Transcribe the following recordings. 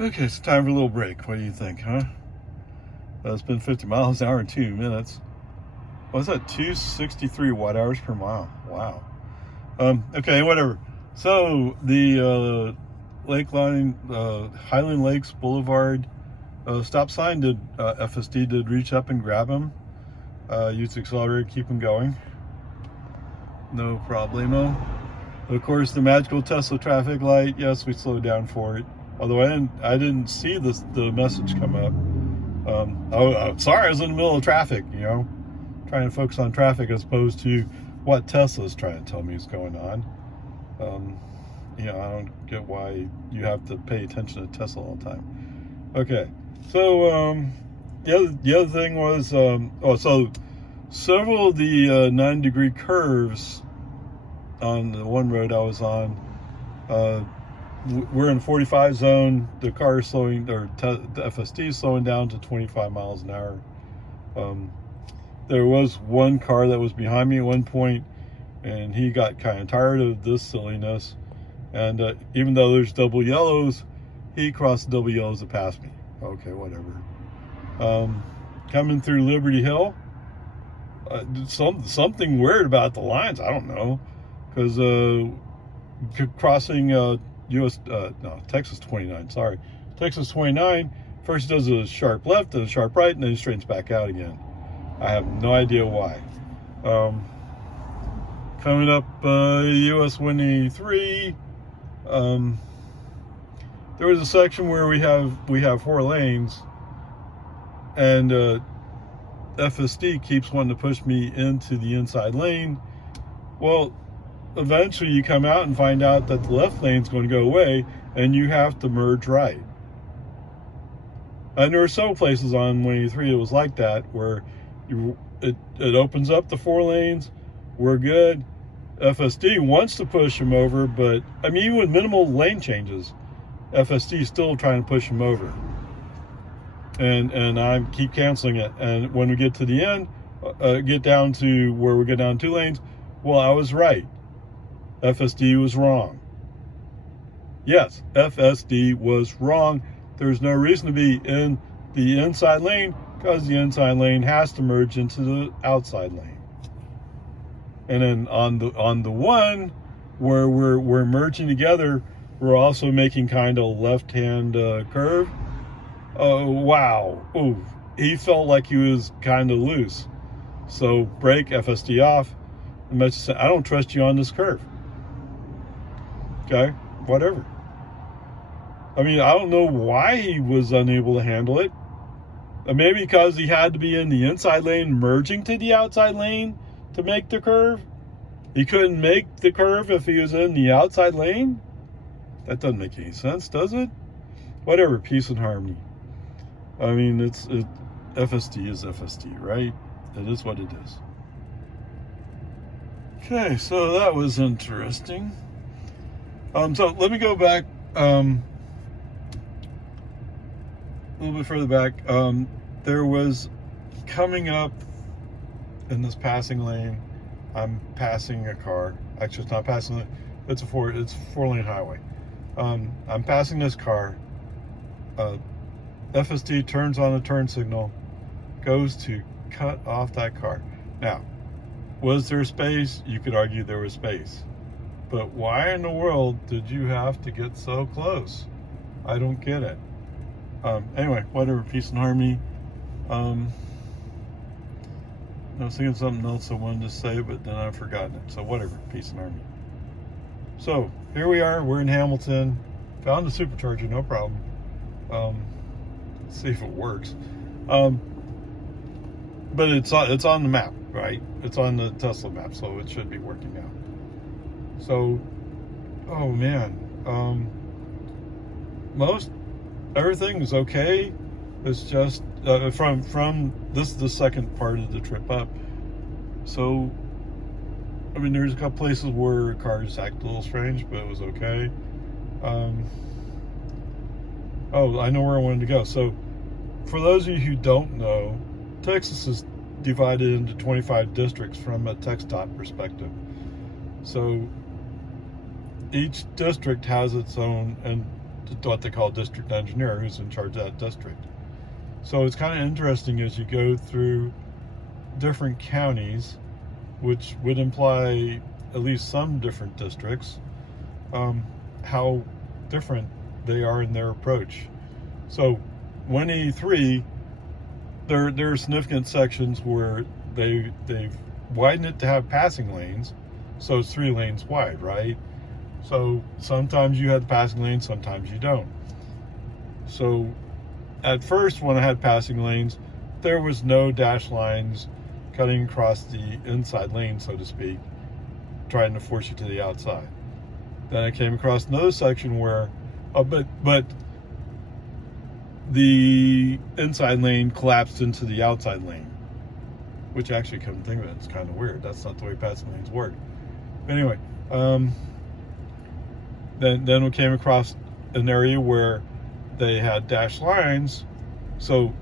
Okay, it's time for a little break. What do you think, huh? It's been 50 miles an hour in 2 minutes. What's that? 263 watt hours per mile. Wow. Okay, whatever. So the Lakeline, Highland Lakes Boulevard stop sign did FSD did reach up and grab him. Used the accelerator, keep him going. No problemo. Of course, the magical Tesla traffic light. Yes, we slowed down for it. Although I didn't see the message come up. I'm sorry, I was in the middle of traffic, trying to focus on traffic as opposed to what Tesla's trying to tell me is going on. I don't get why you have to pay attention to Tesla all the time. Okay, so the other thing was, so several of the 9-degree curves on the one road I was on, we're in 45 zone. The car is slowing, or the FSD is slowing down to 25 miles an hour. There was one car that was behind me at one point, and he got kind of tired of this silliness. And even though there's double yellows, he crossed the double yellows to pass me. Okay, whatever. Coming through Liberty Hill, something weird about the lines. I don't know, because crossing Texas 29. Sorry, Texas 29. First he does a sharp left, then a sharp right, and then he straightens back out again. I have no idea why. Coming up US 183. There was a section where we have 4 lanes, and FSD keeps wanting to push me into the inside lane. Well, eventually you come out and find out that the left lane's going to go away, and you have to merge right. And there are several places on 183 it was like that, where it opens up the 4 lanes. We're good. FSD wants to push him over, but I mean, even with minimal lane changes, FSD is still trying to push him over. And I keep canceling it. And when we get to the end, get down to where we get down 2 lanes, well, I was right. FSD was wrong. Yes, FSD was wrong. There's no reason to be in the inside lane, because the inside lane has to merge into the outside lane. And then on the one where we're merging together, we're also making kind of left-hand curve. Oh, wow. Oh, he felt like he was kind of loose. So brake, FSD off. The message said, I don't trust you on this curve. Okay, whatever. I mean, I don't know why he was unable to handle it. Maybe because he had to be in the inside lane merging to the outside lane to make the curve. He couldn't make the curve if he was in the outside lane. That doesn't make any sense, does it? Whatever, peace and harmony. I mean, FSD is FSD, right? It is what it is. Okay, so that was interesting. So let me go back a little bit further back. There was coming up in this passing lane. I'm passing a car. Actually, it's not passing. It's a 4-lane highway. I'm passing this car. FSD turns on a turn signal, goes to cut off that car. Now, was there space? You could argue there was space. But why in the world did you have to get so close? I don't get it. Anyway, whatever, peace and harmony. I was thinking something else I wanted to say, but then I've forgotten it. So whatever, peace and harmony. So here we are. We're in Hamilton. Found the SuperCharger, no problem. Let's see if it works. But it's on the map, right? It's on the Tesla map, so it should be working now. So, oh man, everything is okay. It's just from this is the second part of the trip up. So, I mean, there's a couple places where cars act a little strange, but it was okay. Oh, I know where I wanted to go. So, for those of you who don't know, Texas is divided into 25 districts from a text dot perspective. So, each district has its own, and what they call district engineer, who's in charge of that district. So it's kind of interesting as you go through different counties, which would imply at least some different districts, how different they are in their approach. So 183, there are significant sections where they've widened it to have passing lanes, so it's 3 lanes wide, right? So sometimes you have the passing lane, sometimes you don't. So at first, when I had passing lanes, there was no dash lines cutting across the inside lane, so to speak, trying to force you to the outside. Then I came across another section where, but the inside lane collapsed into the outside lane, which actually, come to think of it, it's kind of weird. That's not the way passing lanes work. Anyway, then we came across an area where they had dash lines, so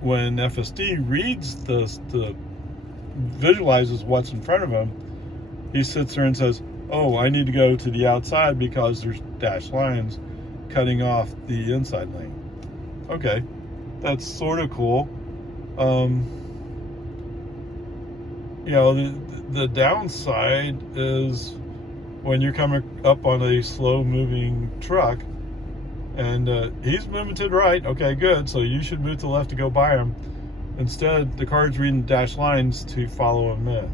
when FSD reads the visualizes what's in front of him, he sits there and says, oh, I need to go to the outside because there's dash lines cutting off the inside lane. Okay, that's sort of cool. The downside is when you're coming up on a slow moving truck and he's moving to the right, okay, good, so you should move to the left to go by him. Instead, the car's reading dash lines to follow him in.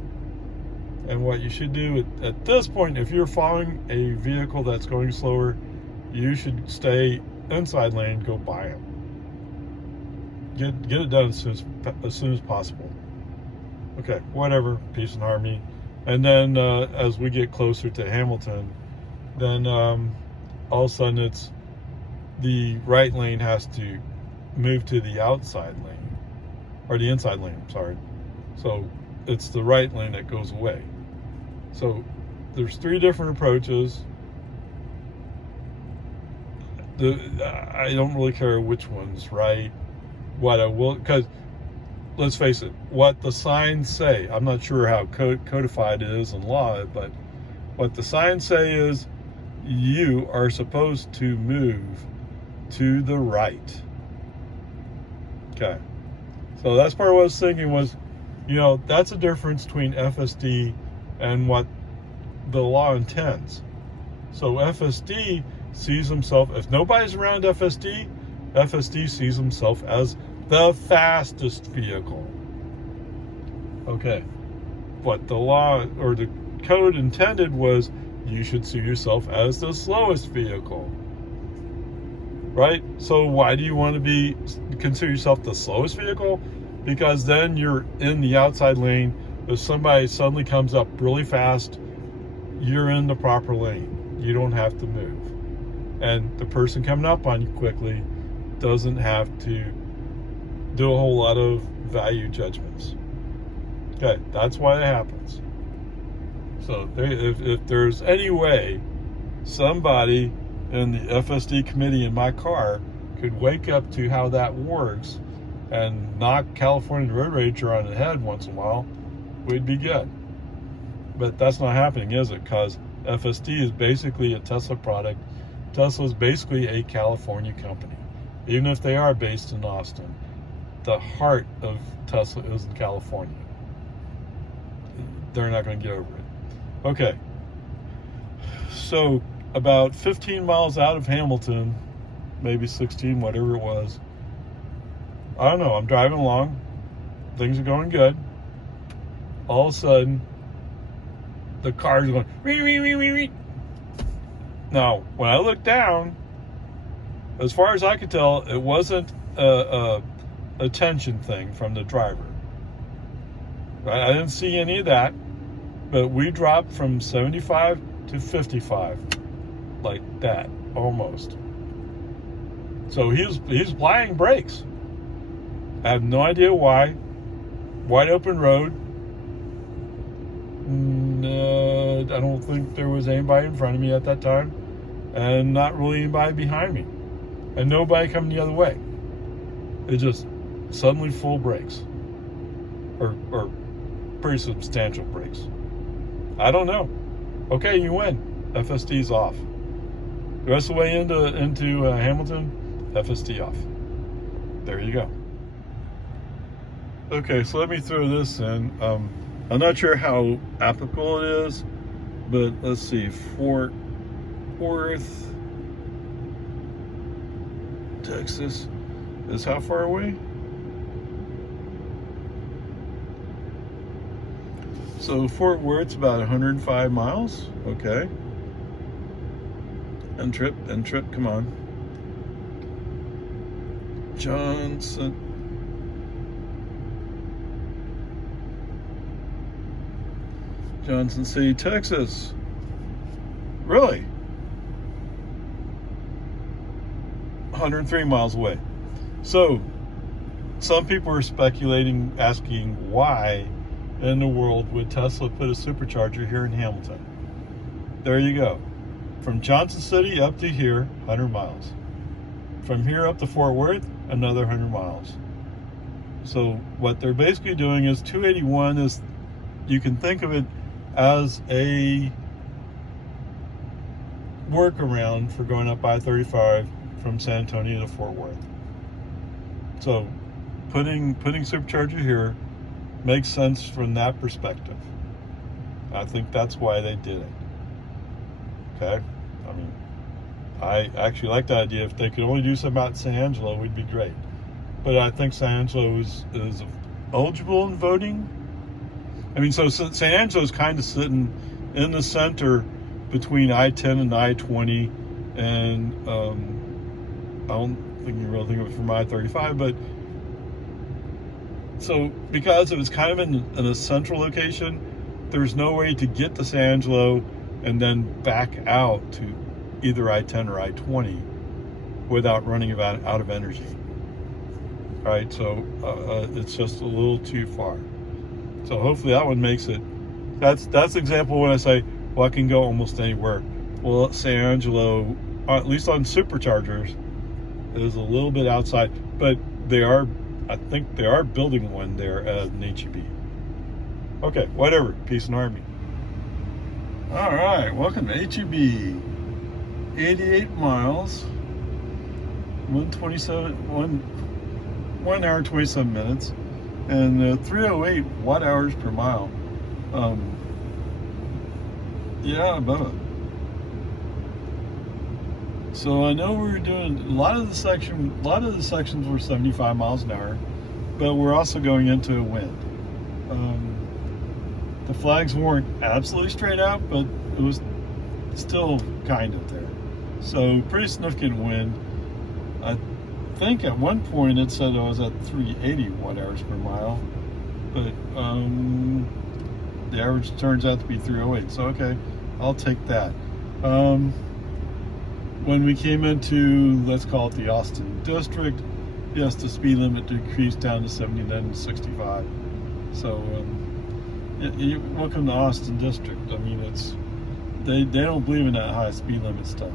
And what you should do at this point, if you're following a vehicle that's going slower, you should stay inside lane, go by him. Get it done as soon as possible. Okay, whatever, peace and harmony. And then as we get closer to Hamilton, then all of a sudden it's the right lane has to move to the outside lane, or the inside lane, sorry. So it's the right lane that goes away. So there's 3 different approaches. I don't really care which one's right. What I will, because let's face it, what the signs say, I'm not sure how codified it is in law, but what the signs say is you are supposed to move to the right. Okay. So that's part of what I was thinking was, that's a difference between FSD and what the law intends. So FSD sees himself, if nobody's around FSD sees himself as the fastest vehicle. Okay. What the law or the code intended was you should see yourself as the slowest vehicle. Right? So why do you want to consider yourself the slowest vehicle? Because then you're in the outside lane. If somebody suddenly comes up really fast, you're in the proper lane. You don't have to move. And the person coming up on you quickly doesn't have to do a whole lot of value judgments. Okay, that's why it happens. So if there's any way somebody in the FSD committee in my car could wake up to how that works and knock California road rager on the head once in a while, we'd be good. But that's not happening, is it? Because FSD is basically a Tesla product. Tesla is basically a California company. Even if they are based in Austin, the heart of Tesla is in California. They're not going to get over it. Okay. So about 15 miles out of Hamilton, maybe 16, whatever it was, I don't know, I'm driving along, things are going good. All of a sudden, the car's going, wee, wee, wee, wee, wee. Now, when I looked down, as far as I could tell, it wasn't a tension thing from the driver. Right? I didn't see any of that, but we dropped from 75 to 55, like that, almost. So he's applying brakes. I have no idea why. Wide open road. I don't think there was anybody in front of me at that time, and not really anybody behind me, and nobody coming the other way. It just suddenly full brakes, or pretty substantial brakes. I don't know. Okay, you win. FSD's off. The rest of the way into Hamilton, FSD off. There you go. Okay, so let me throw this in. I'm not sure how applicable it is, but let's see. Fort Worth, Texas is how far away? So Fort Worth's about 105 miles. Okay. End trip, come on. Johnson City, Texas. Really? 103 miles away. So, some people are speculating, asking why in the world would Tesla put a supercharger here in Hamilton? There you go. From Johnson City up to here, 100 miles. From here up to Fort Worth, another 100 miles. So what they're basically doing is 281 is, you can think of it as a workaround for going up I-35 from San Antonio to Fort Worth. So putting supercharger here makes sense from that perspective. I think that's why they did it. Okay? I mean, I actually like the idea. If they could only do something about San Angelo, it would be great. But I think San Angelo is eligible in voting. I mean, so San Angelo is kind of sitting in the center between I-10 and I-20, and I don't think you really think of it from I-35, but so because it was kind of in a central location, there's no way to get to San Angelo and then back out to either I-10 or I-20 without running out of energy. All right, so it's just a little too far. So hopefully that one makes it. That's an example when I say, well, I can go almost anywhere. Well, San Angelo, at least on superchargers, is a little bit outside, but I think they are building one there at an HEB. Okay, whatever. Peace and harmony. All right, welcome to HEB. 88 miles, 1 hour 27 minutes, and 308 watt hours per mile. Yeah, about it. So I know we were doing a lot of the sections were 75 miles an hour, but we're also going into a wind. The flags weren't absolutely straight out, but it was still kind of there. So pretty significant wind. I think at one point it said I was at 380 watt hours per mile, but the average turns out to be 308. So okay, I'll take that. When we came into, let's call it the Austin district, yes, the speed limit decreased down to 79 to 65. So welcome to Austin district. I mean, they don't believe in that high speed limit stuff.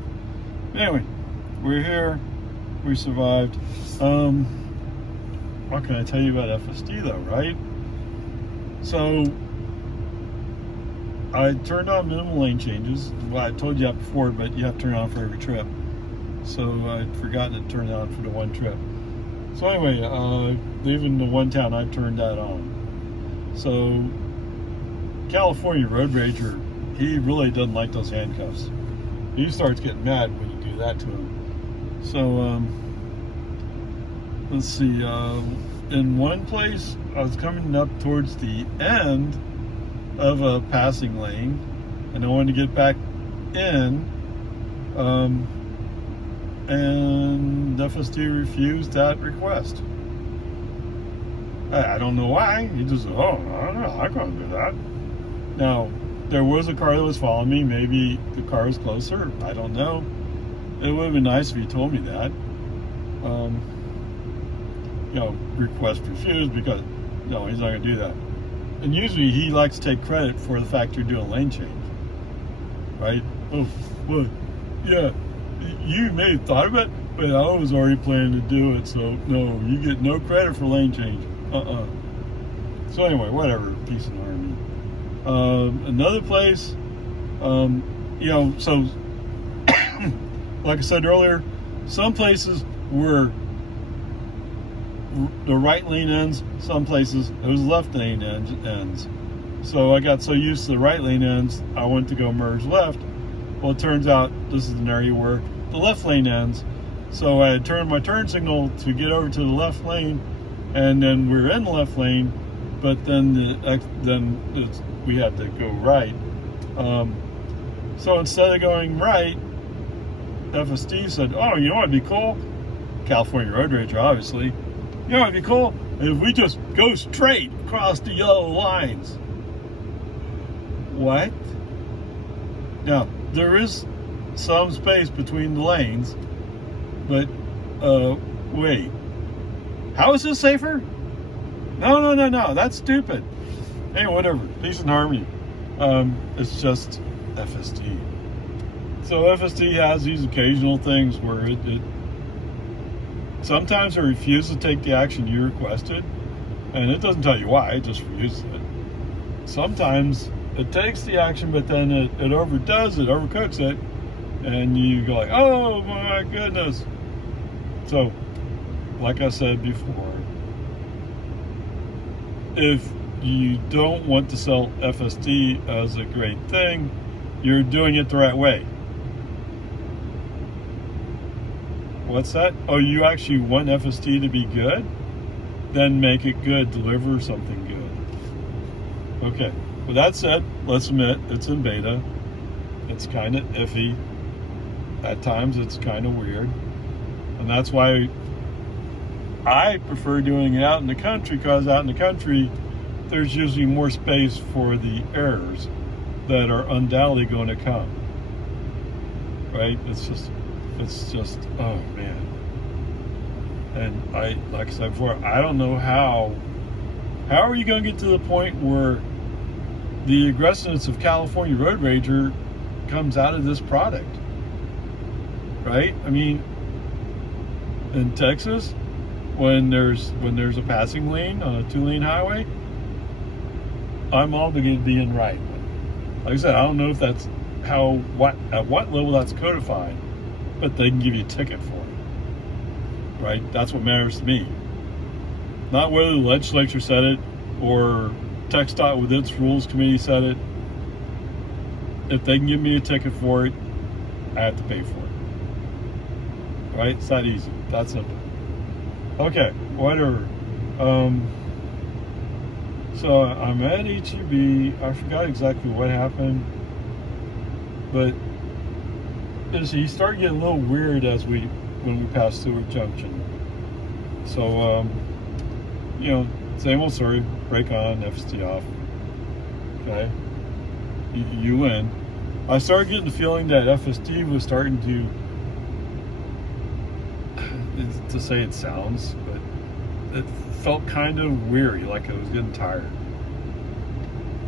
Anyway, we're here. We survived. What can I tell you about FSD though, right? So I turned on minimal lane changes. Well, I told you that before, but you have to turn it on for every trip. So I'd forgotten to turn it on for the one trip. So anyway, leaving the one town, I turned that on. So California road rager, he really doesn't like those handcuffs. He starts getting mad when you do that to him. So let's see. In one place, I was coming up towards the end of a passing lane, and I wanted to get back in, and FSD refused that request. I don't know why. He just, I don't know, I can't do that. Now, there was a car that was following me. Maybe the car was closer. I don't know. It would have been nice if he told me that. Request refused, because no, he's not going to do that. And usually he likes to take credit for the fact you're doing a lane change, right? Oh, well, yeah, you may have thought of it, but I was already planning to do it, so no, you get no credit for lane change. So anyway, whatever, peace and harmony. Another place, so like I said earlier, some places were the right lane ends, some places it was left lane ends. So I got so used to the right lane ends, I went to go merge left. Well, it turns out this is an area where the left lane ends. So I had turned my turn signal to get over to the left lane, and then we were in the left lane, but then we had to go right. So instead of going right, FSD said, "Oh, you know what'd be cool? California Road Ranger, obviously. You know what'd be cool? If we just go straight across the yellow lines." What? Now, there is some space between the lanes, but, wait. How is this safer? No, that's stupid. Hey, whatever, peace and harmony. It's just FSD. So FSD has these occasional things where it sometimes it refuses to take the action you requested, and it doesn't tell you why, it just refuses it. Sometimes it takes the action, but then it overdoes it, overcooks it, and you go like, oh my goodness. So, like I said before, if you don't want to sell FSD as a great thing, you're doing it the right way. What's that? Oh, you actually want FSD to be good? Then make it good, deliver something good. Okay, with that said, let's admit it's in beta. It's kind of iffy. At times it's kind of weird. And that's why I prefer doing it out in the country, because out in the country, there's usually more space for the errors that are undoubtedly going to come. Right? It's just, oh man. And like I said before, I don't know how are you going to get to the point where the aggressiveness of California Road Ranger comes out of this product? Right? I mean, in Texas, when there's a passing lane on a 2-lane highway, I'm obligated to be in right. Like I said, I don't know if that's at what level that's codified, but they can give you a ticket for it. Right? That's what matters to me. Not whether the legislature said it or TxDOT with its rules committee said it. If they can give me a ticket for it, I have to pay for it. Right? It's that easy. That simple. Okay, whatever. So I'm at HEB. I forgot exactly what happened, but he started getting a little weird when we passed Seward Junction. So same old story. Brake on, FSD off. Okay, you win. I started getting the feeling that FSD was starting to say it sounds, but it felt kind of weary, like I was getting tired.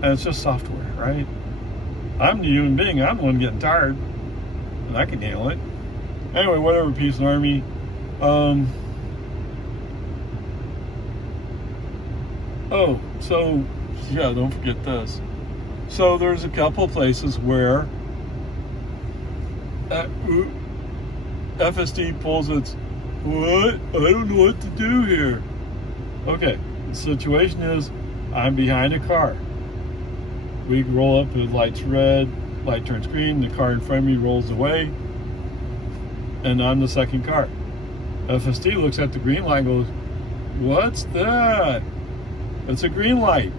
And it's just software, right? I'm the human being, I'm the one getting tired, and I can handle it. Anyway, whatever, peace and army. Don't forget this. So there's a couple of places where FSD pulls its, what? I don't know what to do here. Okay, the situation is, I'm behind a car. We roll up, the light's red, light turns green, the car in front of me rolls away, and I'm the second car. FSD looks at the green light and goes, what's that? It's a green light.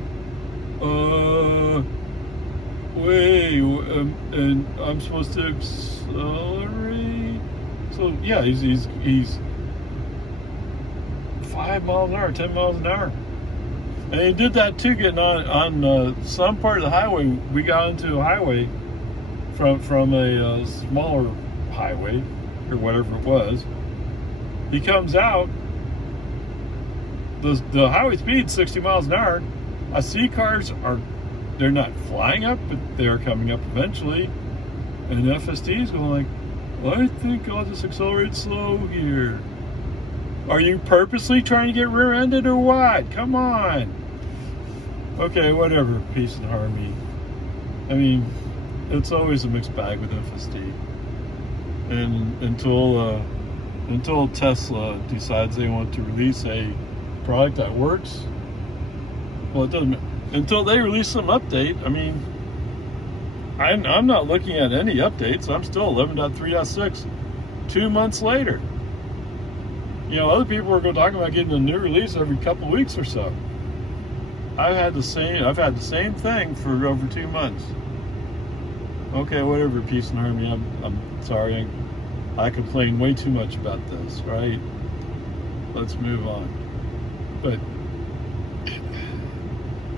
Wait, and I'm supposed to accelerate? So yeah, he's 5 miles an hour, 10 miles an hour. And he did that too, getting on some part of the highway. We got into a highway from a smaller highway, or whatever it was. He comes out, the highway speed 60 miles an hour. I see cars they're not flying up, but they're coming up eventually. And FSD is going like, well, I think I'll just accelerate slow here. Are you purposely trying to get rear-ended or what? Come on. Okay, whatever, peace and harmony. I mean, it's always a mixed bag with FSD. and until Tesla decides they want to release a product that works. Well, it doesn't. Until they release some update, I mean, I'm not looking at any updates. I'm still 11.3.6 2 months later. You know, other people are going to talk about getting a new release every couple weeks or so. I've had the same thing for over 2 months. Okay, whatever, peace and harmony. I'm sorry. I complain way too much about this, right? Let's move on. But,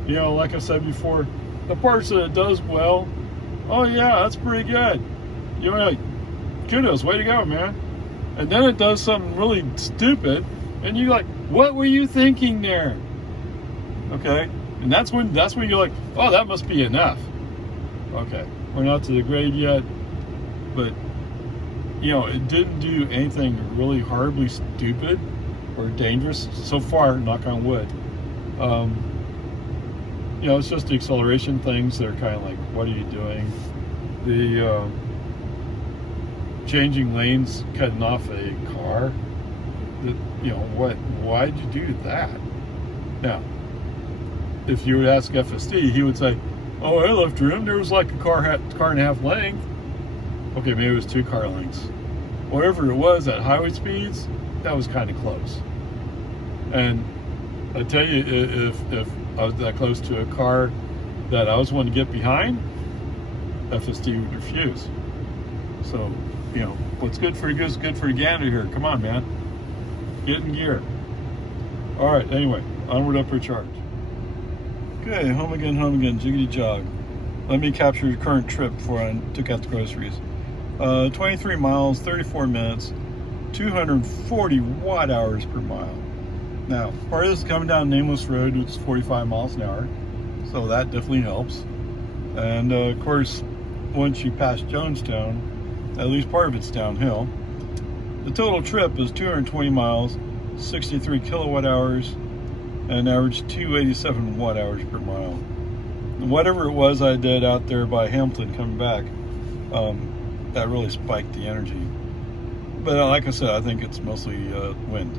you know, like I said before, the parts that it does well, oh yeah, that's pretty good. You know, like, kudos, way to go, man. And then it does something really stupid, and you're like, what were you thinking there? Okay, and that's when you're like, oh, that must be enough. Okay, we're not to the grade yet, but you know, it didn't do anything really horribly stupid or dangerous so far, knock on wood. You know, it's just the acceleration things that are kind of like, what are you doing? The changing lanes, cutting off a car. You know, why'd you do that? Now, if you would ask FSD, he would say, oh, I left room. There was like a car and a half length. Okay, maybe it was 2 car lengths. Whatever it was at highway speeds, that was kind of close. And I tell you, if I was that close to a car that I was wanting to get behind, FSD would refuse. So, you know, what's good for you is good for the gander here. Come on, man. Get in gear. All right, anyway, onward, upward charge. Okay, home again, jiggity jog. Let me capture your current trip before I took out the groceries. 23 miles, 34 minutes, 240 watt hours per mile. Now, part of this is coming down Nameless Road, which is 45 miles an hour, so that definitely helps. And of course, once you pass Jonestown, at least part of it's downhill. The total trip is 220 miles, 63 kilowatt hours, and average 287 watt hours per mile. And whatever it was I did out there by Hamilton coming back, that really spiked the energy. But like I said, I think it's mostly wind.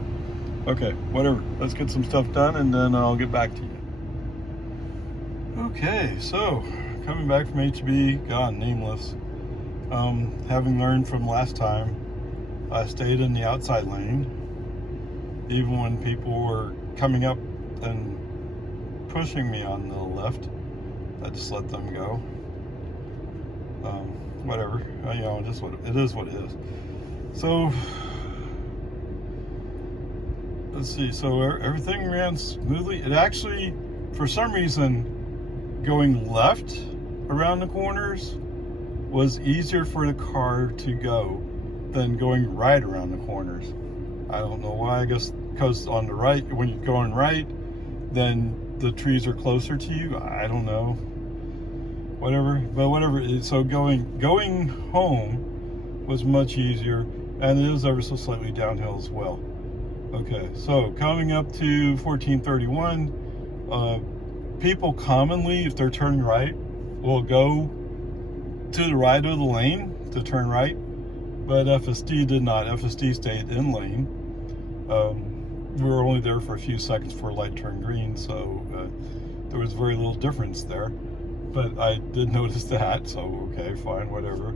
Okay, whatever. Let's get some stuff done, and then I'll get back to you. Okay, so coming back from HB, gone, nameless. Having learned from last time, I stayed in the outside lane, even when people were coming up and pushing me on the left. I just let them go. Whatever, you know, just what it is. What it is. So let's see. So everything ran smoothly. It actually, for some reason, going left around the corners was easier for the car to go than going right around the corners. I don't know why. I guess because on the right, when you're going right, then the trees are closer to you. I don't know. Whatever. But whatever. So going home was much easier, and it is ever so slightly downhill as well. Okay. So coming up to 1431, people commonly, if they're turning right, will go to the right of the lane to turn right, but FSD did not. FSD stayed in lane. We were only there for a few seconds before light turned green, so there was very little difference there, but I did notice that, so okay, fine, whatever.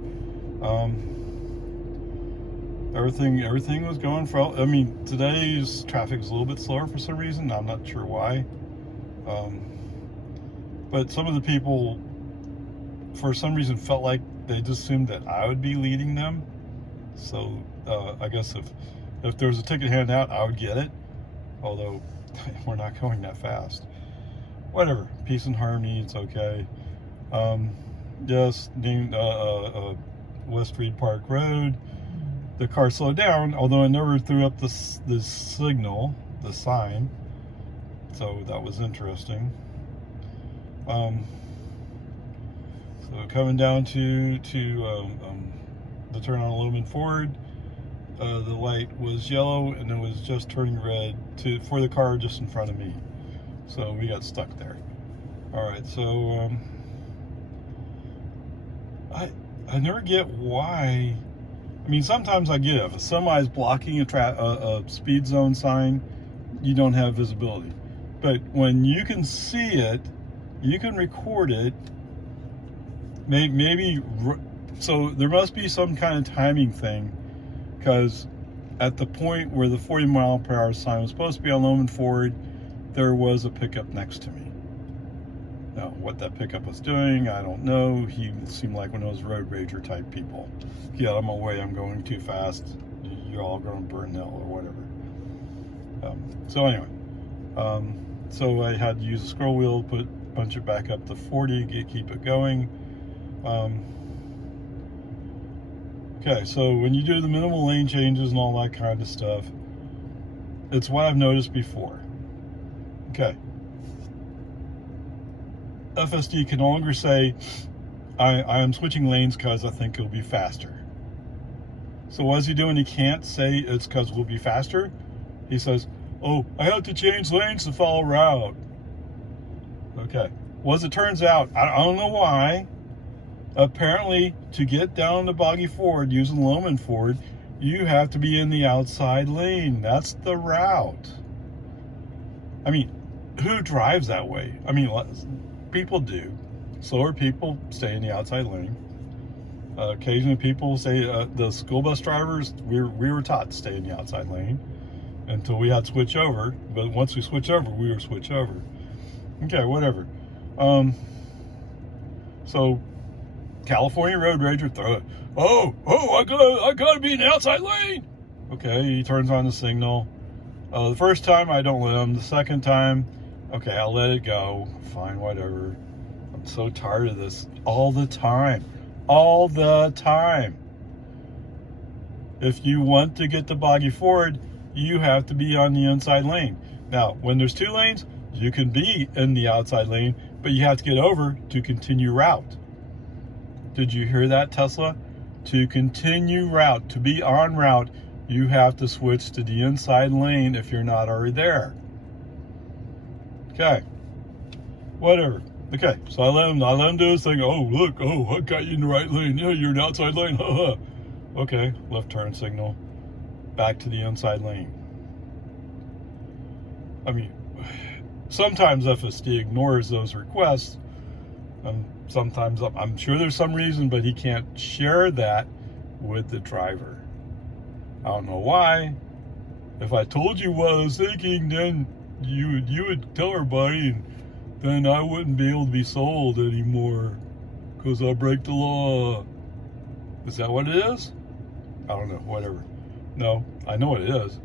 Everything was going for, I mean, today's traffic is a little bit slower for some reason. I'm not sure why, but some of the people for some reason felt like they just assumed that I would be leading them. So I guess if there was a ticket handed out, I would get it, although we're not going that fast. Whatever, peace and harmony, it's okay. Yes, West Reed Park Road, the car slowed down, although it never threw up the signal, the sign, so that was interesting. So coming down to the turn on aluminum Ford, the light was yellow and it was just turning red for the car just in front of me. So we got stuck there. All right, so I never get why I mean, sometimes I get it. If a semi is blocking a speed zone sign, you don't have visibility. But when you can see it, you can record it. Maybe so there must be some kind of timing thing, because at the point where the 40-mile-per-hour sign was supposed to be on Loman Ford, there was a pickup next to me. Now, what that pickup was doing, I don't know. He seemed like one of those road rager type people. Get out of my way, I'm going too fast. You're all going to burn hell or whatever. So anyway, so I had to use a scroll wheel, punch it back up to 40, keep it going. Okay, so when you do the minimal lane changes and all that kind of stuff, it's what I've noticed before. Okay. FSD can no longer say, I am switching lanes because I think it'll be faster. So what is he doing? He can't say it's because we'll be faster. He says, oh, I have to change lanes to follow route. Okay. Well, as it turns out, I don't know why, apparently to get down to Boggy Ford using Loman Ford, you have to be in the outside lane. That's the route. I mean, who drives that way? I mean, people do. Slower people stay in the outside lane. Occasionally people say, the school bus drivers, we were taught to stay in the outside lane until we had to switch over. But once we switch over, we were switch over. Okay, whatever. So California road rager throw it. I gotta be in the outside lane. Okay, he turns on the signal. The first time I don't let him. The second time, okay, I'll let it go. Fine, whatever. I'm so tired of this all the time. All the time. If you want to get to Boggy Ford, you have to be on the inside lane. Now, when there's two lanes, you can be in the outside lane, but you have to get over to continue route. Did you hear that, Tesla? To continue route, to be on route, you have to switch to the inside lane if you're not already there. Okay. Whatever. Okay, so I let him do his thing. Oh, look, I got you in the right lane. Yeah, you're in the outside lane. Okay, left turn signal. Back to the inside lane. I mean, sometimes FSD ignores those requests. Sometimes I'm sure there's some reason, but he can't share that with the driver. I don't know why. If I told you what I was thinking, then you would tell everybody, and then I wouldn't be able to be sold anymore because I break the law. Is that what it is? I don't know, whatever. No, I know what it is.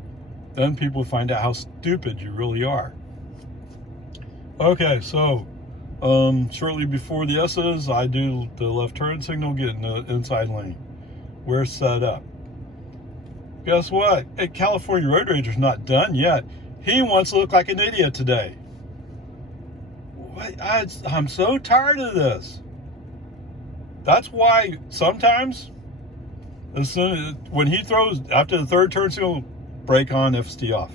Then people find out how stupid you really are. Okay, so shortly before the S's, I do the left turn signal, get in the inside lane. We're set up. Guess what? Hey, California Road Rager's not done yet. He wants to look like an idiot today. What? I'm so tired of this. That's why sometimes, when he throws after the third turn signal, brake on, FSD off.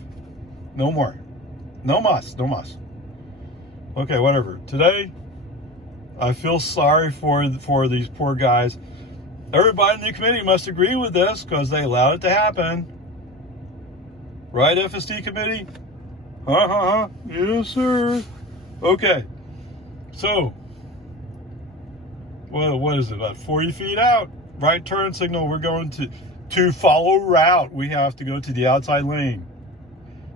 No more. No mas. Okay, whatever. Today, I feel sorry for these poor guys. Everybody in the committee must agree with this because they allowed it to happen. Right, FSD committee? Yes, sir. Okay. So, what is it? About 40 feet out. Right turn signal. We're going to follow route. We have to go to the outside lane.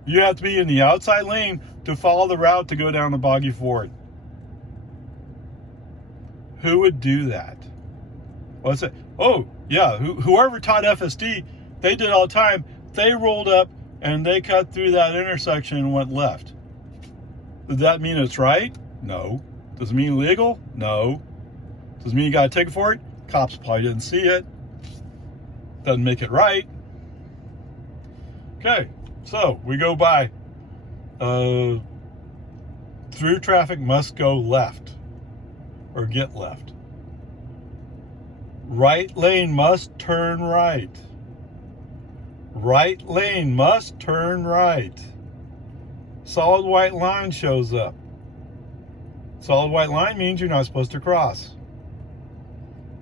You have to be in the outside lane to follow the route to go down the Boggy Ford. Who would do that? What's it? Oh, yeah. Whoever taught FSD, they did all the time. They rolled up and they cut through that intersection and went left. Does that mean it's right? No. Does it mean illegal? No. Does it mean you got a ticket for it? Cops probably didn't see it. Doesn't make it right. Okay, so we go by. Through traffic must go left or get left. Right lane must turn right. Right lane must turn right. Solid white line shows up. Solid white line means you're not supposed to cross.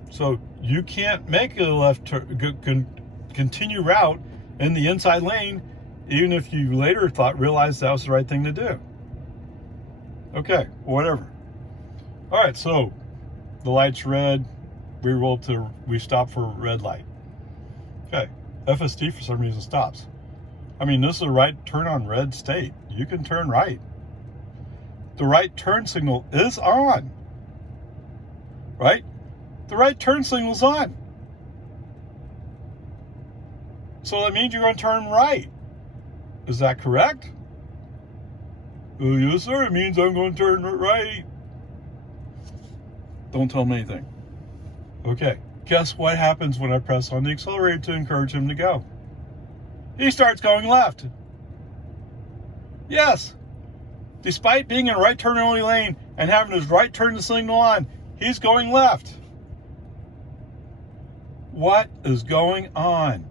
So you can't make a left turn, continue route in the inside lane, even if you later realized that was the right thing to do. Okay, whatever. All right, so the light's red. We stop for red light. Okay, FSD for some reason stops. I mean, this is a right turn on red state. You can turn right. The right turn signal is on. Right? The right turn signal's on. So that means you're going to turn right. Is that correct? Oh, yes, sir. It means I'm going to turn right. Don't tell him anything. Okay. Guess what happens when I press on the accelerator to encourage him to go? He starts going left. Yes. Despite being in a right turn only lane and having his right turn signal on, he's going left. What is going on?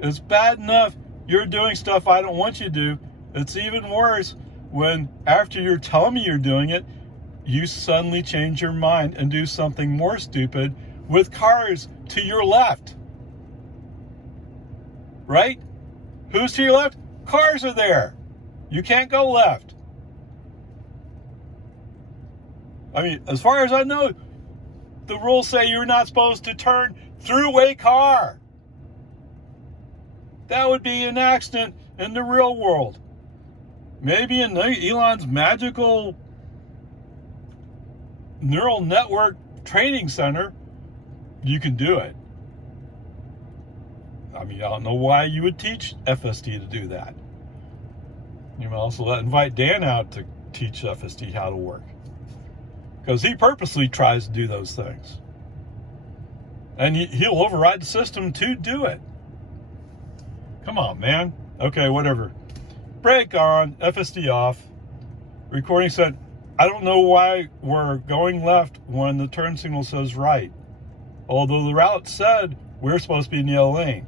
It's bad enough you're doing stuff I don't want you to do. It's even worse when, after you're telling me you're doing it, you suddenly change your mind and do something more stupid with cars to your left. Right? Who's to your left? Cars are there. You can't go left. I mean, as far as I know, the rules say you're not supposed to turn through a car. That would be an accident in the real world. Maybe in Elon's magical neural network training center, you can do it. I mean, I don't know why you would teach FSD to do that. You might also invite Dan out to teach FSD how to work, because he purposely tries to do those things. And he'll override the system to do it. Come on, man. Okay, whatever. Brake on, FSD off. Recording said, I don't know why we're going left when the turn signal says right. Although the route said we're supposed to be in the yellow lane.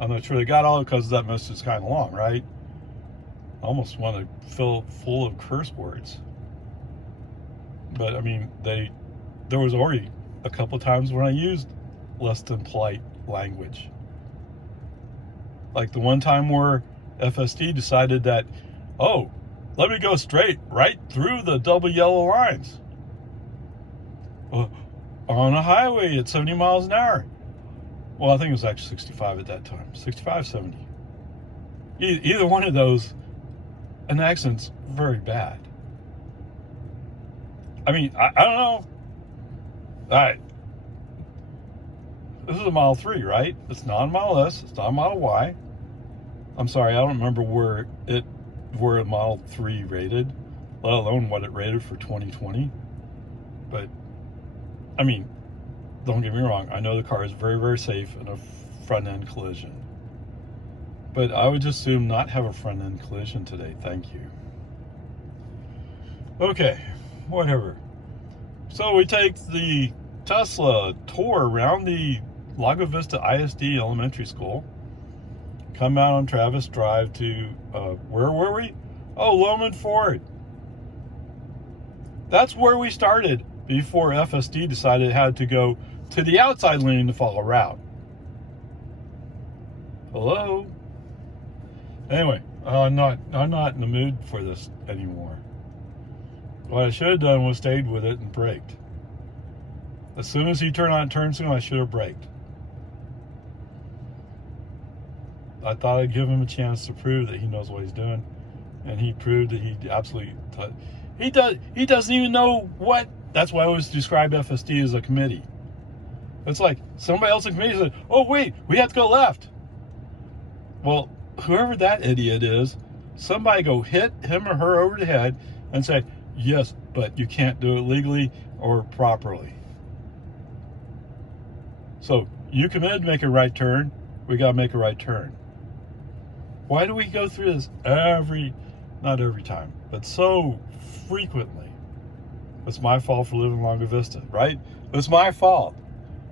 I'm not sure they got all it because that message is kind of long, right? I almost want to fill it full of curse words. But I mean, there was already a couple times when I used less than polite language. Like the one time where FSD decided that, oh, let me go straight right through the double yellow lines. On a highway at 70 miles an hour. Well, I think it was actually 65 at that time. 65, 70. Either one of those, an accident's very bad. I mean, I don't know. All right. This is a Model 3, right? It's not a Model S. It's not a Model Y. I'm sorry, I don't remember where a Model 3 rated, let alone what it rated for 2020. But, I mean, don't get me wrong. I know the car is very, very safe in a front-end collision. But I would just assume not have a front-end collision today. Thank you. Okay, whatever. So we take the Tesla tour around the Lago Vista ISD Elementary School. Come out on Travis Drive to, where were we? Oh, Loman Ford. That's where we started before FSD decided it had to go to the outside lane to follow route. Hello? Anyway, I'm not in the mood for this anymore. What I should have done was stayed with it and braked. As soon as he turned on turn signal, I should have braked. I thought I'd give him a chance to prove that he knows what he's doing, and he proved that he absolutely he doesn't even know what. That's why I always describe FSD as a committee. It's like somebody else in the committee said, "Oh wait, we have to go left." Well, whoever that idiot is, somebody go hit him or her over the head and say, "Yes, but you can't do it legally or properly." So you committed to make a right turn. We got to make a right turn. Why do we go through this not every time, but so frequently? It's my fault for living in Lago Vista, right? It's my fault.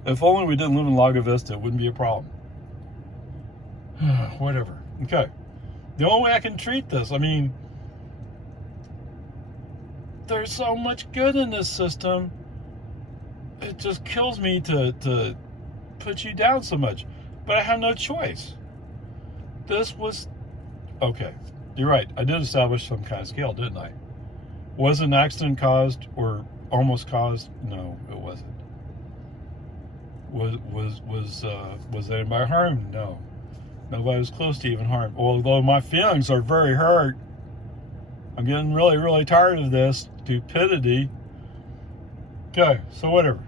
If only we didn't live in Lago Vista, it wouldn't be a problem. Whatever. Okay. The only way I can treat this, I mean, there's so much good in this system. it just kills me to put you down so much. But I have no choice. This was, okay, you're right. I did establish some kind of scale, didn't I? Was an accident caused or almost caused? No, it wasn't. Was anybody harmed? No. Nobody was close to even harmed. Although my feelings are very hurt. I'm getting really, really tired of this stupidity. Okay, so whatever.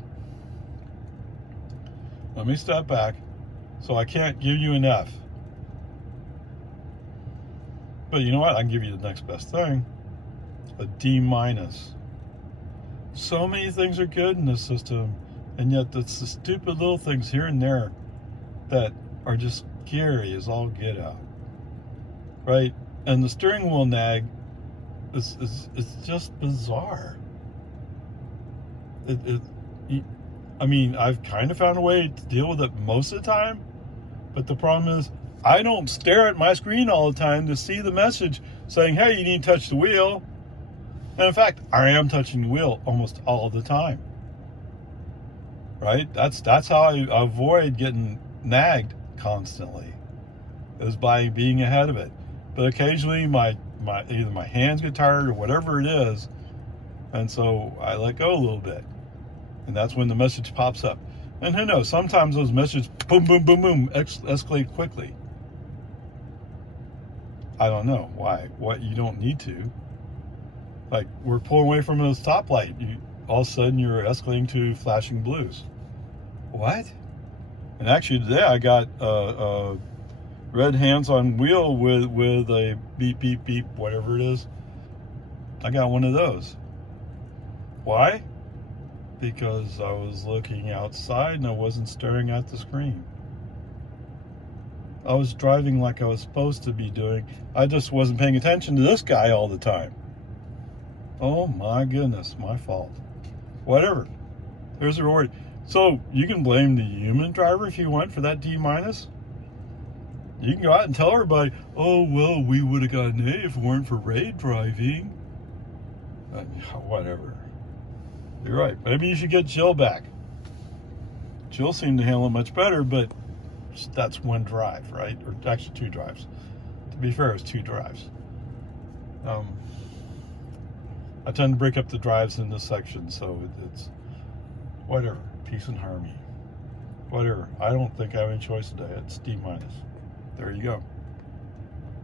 Let me step back. So I can't give you an F. But you know what? I can give you the next best thing. A D minus. So many things are good in this system, and yet it's the stupid little things here and there that are just scary as all get out. Right? And the steering wheel nag is just bizarre. I mean, I've kind of found a way to deal with it most of the time, but the problem is I don't stare at my screen all the time to see the message saying, hey, you need to touch the wheel. And in fact, I am touching the wheel almost all the time. Right? That's how I avoid getting nagged constantly, is by being ahead of it. But occasionally either my hands get tired or whatever it is, and so I let go a little bit. And that's when the message pops up. And who knows, sometimes those messages, boom, boom, boom, boom, escalate quickly. I don't know why. What, you don't need to. Like, we're pulling away from a stoplight. All of a sudden, you're escalating to flashing blues. What? And actually, today I got red hands on wheel with a beep, beep, beep, whatever it is. I got one of those. Why? Because I was looking outside and I wasn't staring at the screen. I was driving like I was supposed to be doing. I just wasn't paying attention to this guy all the time. Oh my goodness, my fault. Whatever. There's a reward. So you can blame the human driver if you want for that D minus. You can go out and tell everybody, oh, well, we would have gotten an A if it weren't for raid driving. Whatever. You're right. Maybe you should get Jill back. Jill seemed to handle it much better, but that's one drive, right? Or actually two drives. To be fair, it's two drives. I tend to break up the drives in this section, so it's whatever. Peace and harmony. Whatever. I don't think I have any choice today. It's D minus. There you go.